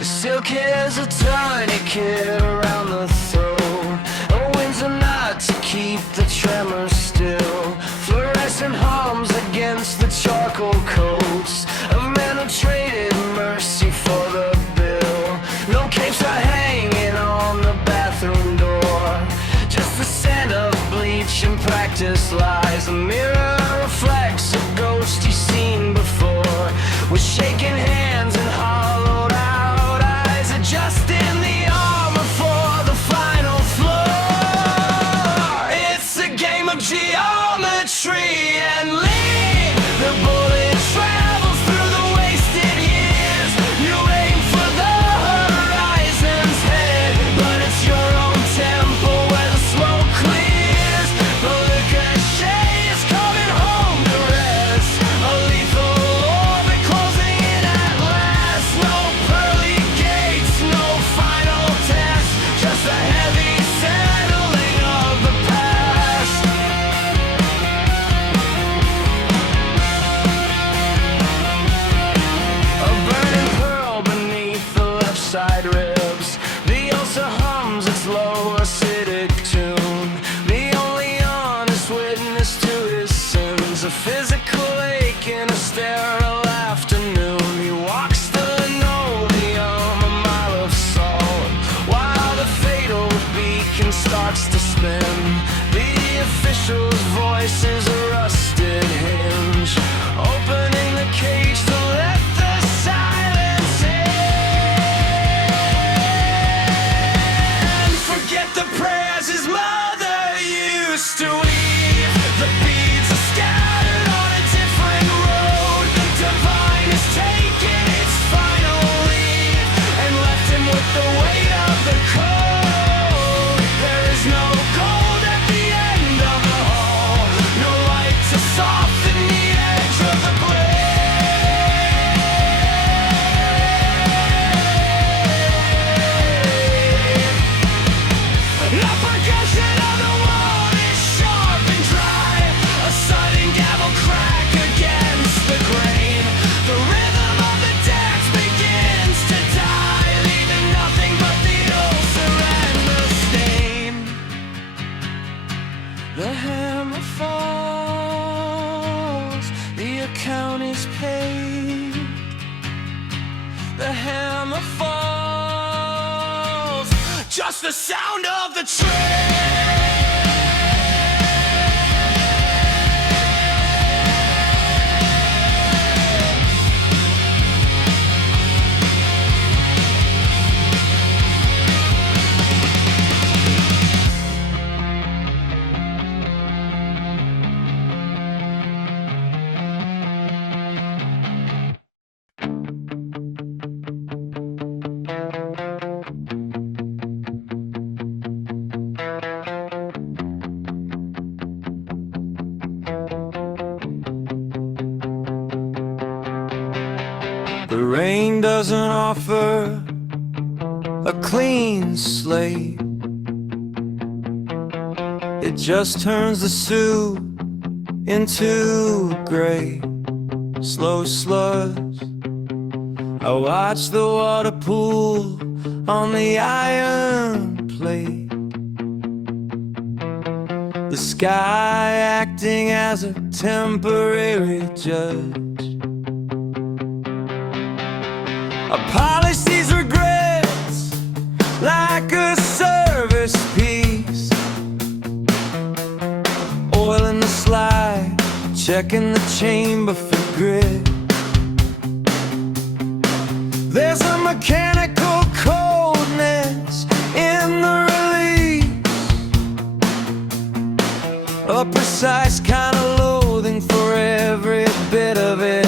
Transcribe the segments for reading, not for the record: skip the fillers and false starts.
Silk is a tourniquet around the throat. A windsor knot to keep the tremor still. Fluorescent hums against the charcoal coats of men who traded mercy for the bill. No capes are hanging on the bathroom door. Just the scent of bleach and practice lies. A mirror reflects a ghost you've seen before, with shaking hands and hollowed out eyes, adjusting the armor for the final floor. It's a game of geometry and lean. The bullet travels through the wasted years. You aim for the horizon's head, but it's your own temple where the smoke clears. The ricochet is coming home to rest. A lethal orbit closing in at last. No pearly gates, no final test, just a heavy settling of the past. A burning pearl beneath the left side ribs. The ulcer hums its low acidic tune. The only honest witness to his sins. A physical ache in a sterile afternoon. He walks the linoleum, a mile of salt, while the fatal beacon starts to spin. The official's voice is a rusted hinge, opening the cage to let the silence in. Forget the prayers his mother used to weave. The beads are scattered on a different road. The divine has taken its final leave and left him with the weight of the code. There is no gold at the end of the hall, no light to soften the edge of the blade. The percussion of the wall is sharp and dry. A sudden gavel crack against the grain. The rhythm of the dance begins to die, leaving nothing but the ulcer and the stain. The hammer falls, the account is paid. The hammer falls, just the sound of the train. The rain doesn't offer a clean slate. It just turns the soup into gray, slow sludge. I watch the water pool on the iron plate. The sky acting as a temporary judge. I polish these regrets like a service piece. Oil in the slide, checking the chamber for grit. There's a mechanical coldness in the release, a precise kind of loathing for every bit of it.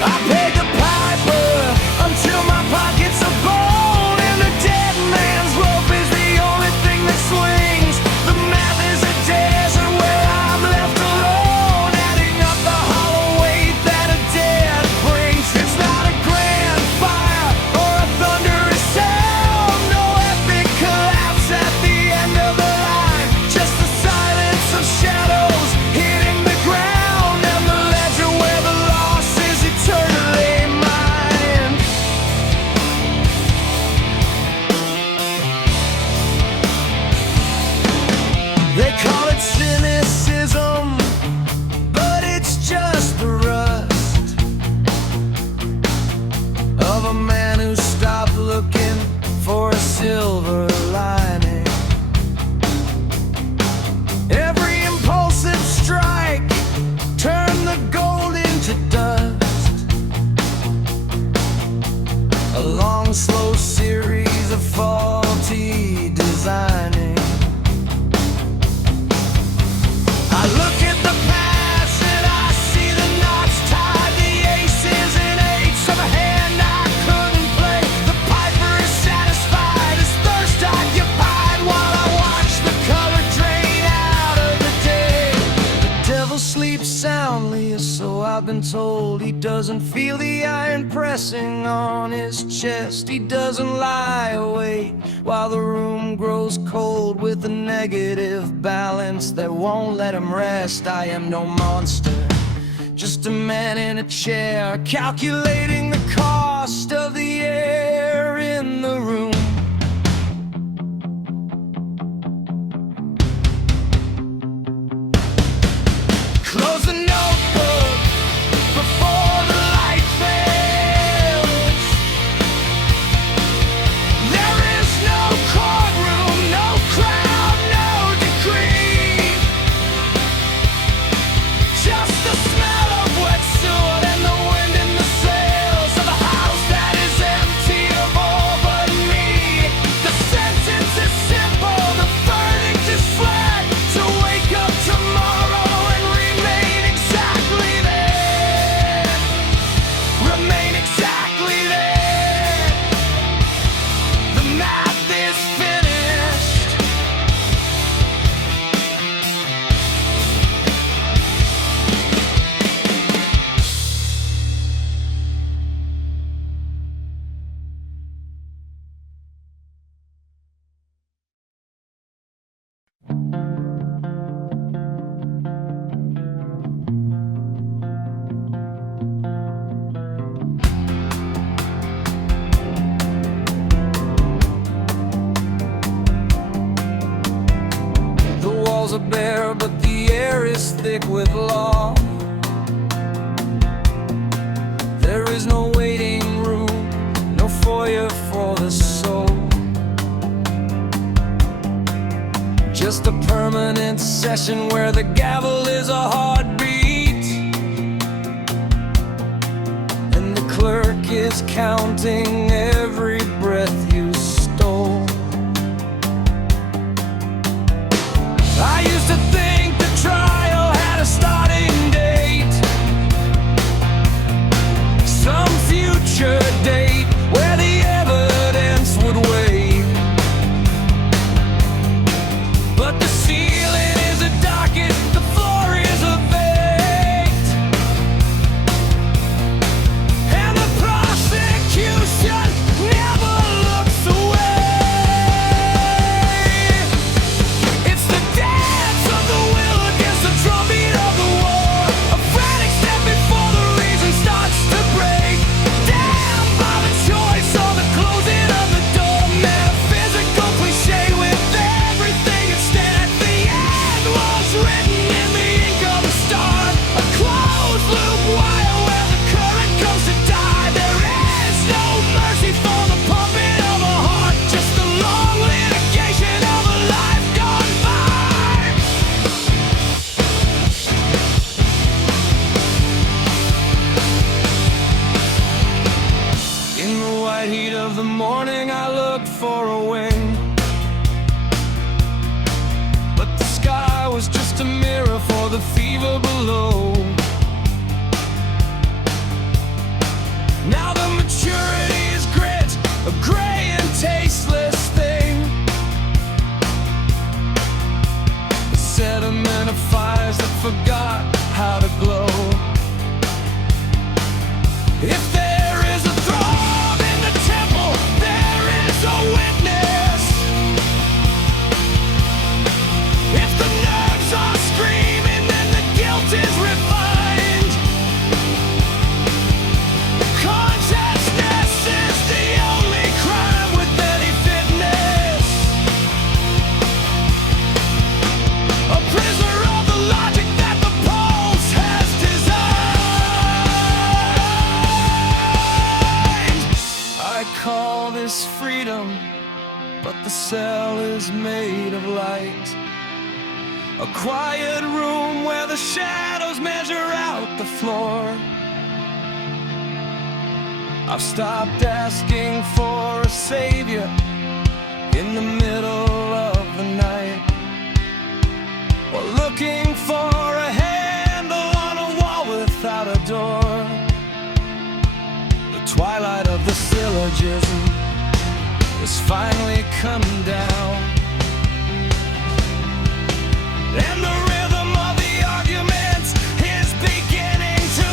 I paid the piper until my pockets are bone, and a dead man's rope is the only thing that swings. The math is a desert where I'm left alone, adding up the hollow weight that a dead brings. It's not a grand fire or a thunderous sound, no epic collapse at the end of the line, just the silence of shadows hitting I've been told he doesn't feel the iron pressing on his chest. He doesn't lie awake while the room grows cold with a negative balance that won't let him rest. I am no monster, just a man in a chair, calculating the cost of the air in the room. Close the notebook before the light fails. There is no courtroom, no crowd, no decree. Just the smell of wet soot and the wind in the sails of a house that is empty of all but me. The sentence is simple, the verdict is flat. To wake up tomorrow and remain exactly there. Remain exactly there. The math is finished. The walls are bare, but the air is thick with law. There is no waiting room, no foyer for the soul. Just a permanent session where the gavel is a heartbeat, and the clerk is counting every breath you stole. I used to think the trial had a starting date, some future date where the evidence would wait. But the ceiling is a docket, the floor is a vacant, and the prosecution never looks away. It's the dance of the will against the drumbeat of the war, a frantic step before the reason starts to break. Damned by the choice or the closing of the door, metaphysical cliche with everything at stake. The end was written in the ink of the stars, a closed loop wire where the current comes to die. There is no mercy for the pumping of a heart, just the long litigation of a life gone by. In the white heat of the morning I looked for a wing, but the sky was just a mirror for the fever below. Now the maturity is grit, a gray and tasteless thing, a sediment of fires that forgot how to glow. If there is a throb in the temple, there is a witness. If the nerves are screaming, then the guilt is refined. Consciousness is the only crime with any fitness. A prisoner of the logic that the pulse has designed. I call this freedom, but the cell is made of light. A quiet room where the shadows measure out the floor. I've stopped asking for a savior in the middle of the night, or looking for a handle on a wall without a door. The twilight of the syllogism is finally coming down, and the rhythm of the arguments is beginning to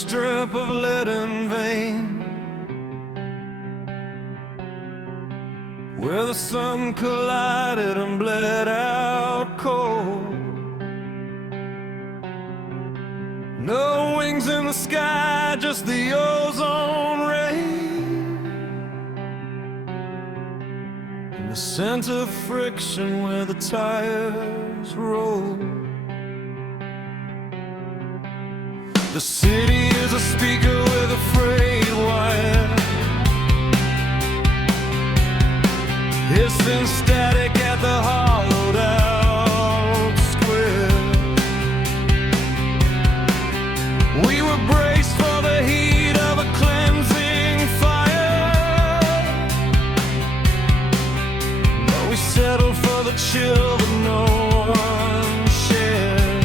strip of leaden vein, where the sun collided and bled out cold. No wings in the sky, just the ozone rain, and the scent of friction where the tires roll. The city is a speaker with a frayed wire, hissing static at the hollowed out square. We were braced for the heat of a cleansing fire, but we settled for the chill that no one shares.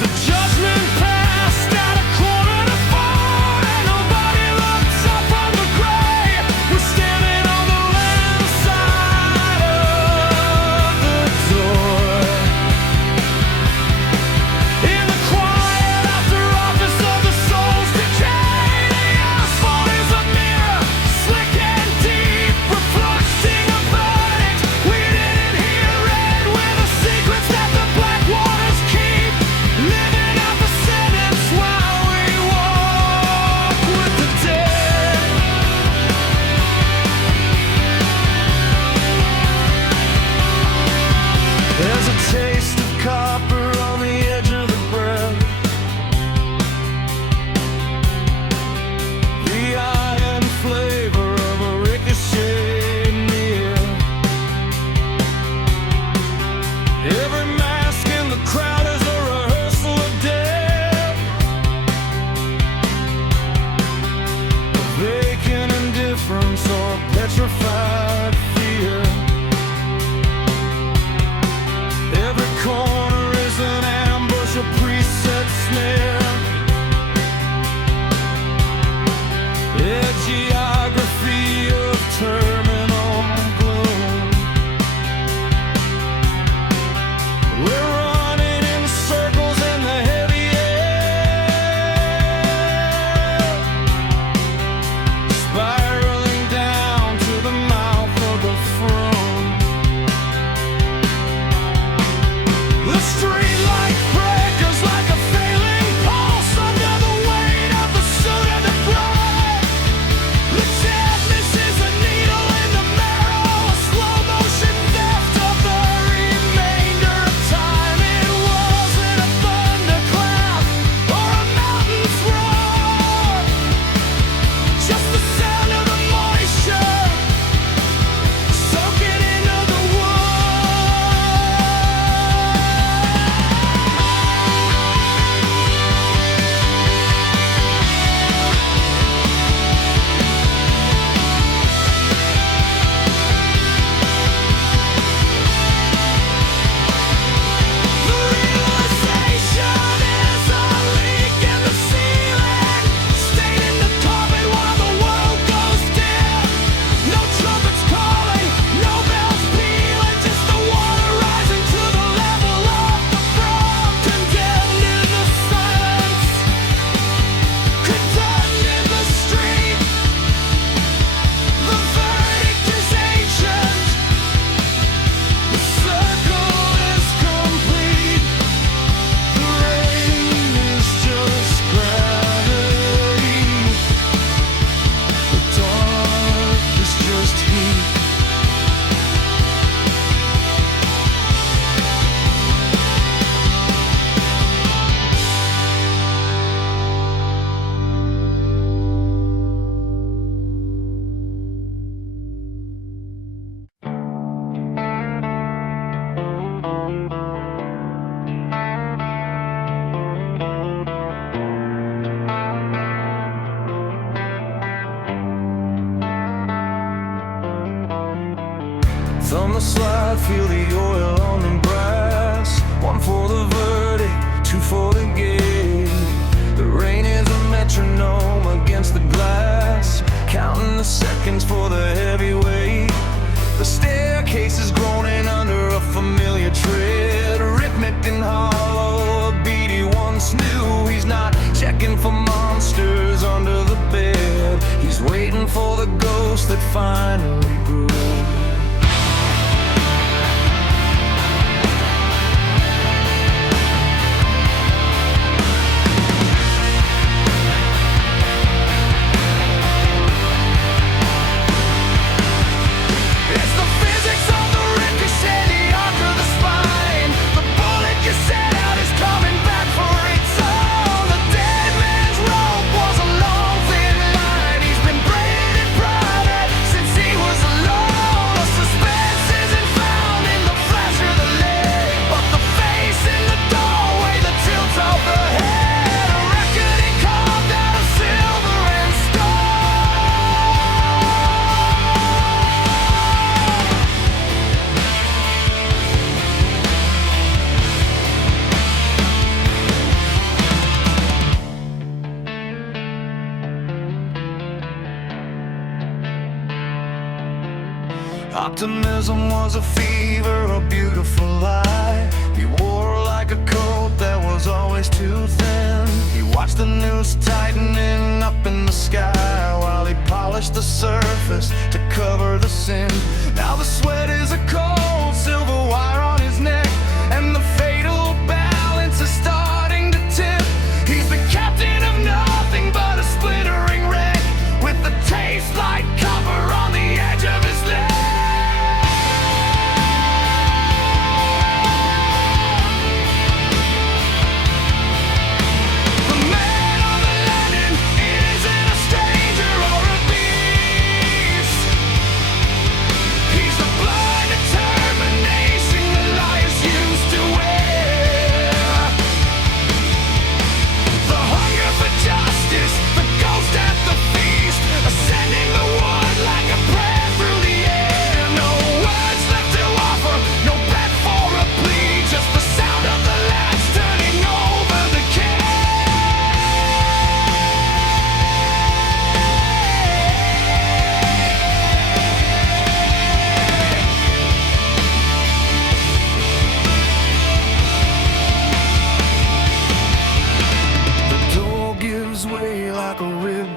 The judgment passed at a quarter to four, and nobody looks up from the grave. We're standing on the land side of the door, in the quiet after office of the soul's decay. The asphalt is a mirror, slick and deep, reflecting a verdict we didn't hear read. We're the secrets that the black waters keep, living out the sentence while we walk with the dead. There's a taste of copper on the edge of the breath, the iron flavor of a ricochet near. Every mask in the crowd is a rehearsal of death, a vacant indifference or a petrified fear. Every corner is an ambush, a preset snare, a geography of terminal gloom. We're running in circles in the heavy air, spiraling down to the mouth of the throne. The streetlight breakers like a failing pulse under the weight of the suit and the blood. The deadness is a needle in the marrow, a slow motion theft of the remainder of time. It wasn't a thunderclap or a mountain's roar, just the sound of the moisture soaking into the wood. The realization is a leak in the ceiling, staining the carpet while the world goes dim. No trumpets calling, no bells pealing, just the water rising to the level of the frog. Condemned in the silence, condemned in the street. The verdict is ancient, the circle is complete. The rain is just gravity, the dark is just heat. Thumb the slide, feel the oil on the brass. One for the verdict, two for the gate. The rain is a metronome against the glass, counting the seconds for the heavy weight. The staircase is groaning under a familiar tread, rhythmic and hollow, a beady one just knew he's not checking for monsters under the bed. He's waiting for the ghost that finally grew. Optimism was a fever, a beautiful lie. He wore like a coat that was always too thin. He watched the noose tightening up in the sky while he polished the surface to cover the sin. Now the sweat is a cold silver wire on his neck, and the fatal balance is starting to tip. He's the captain of nothing but a splintering wreck, with the taste like copper on the edge of his leg.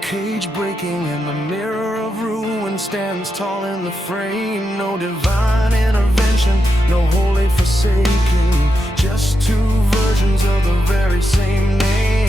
Cage breaking, and the mirror of ruin stands tall in the frame. No divine intervention, no holy forsaking, just two versions of the very same name.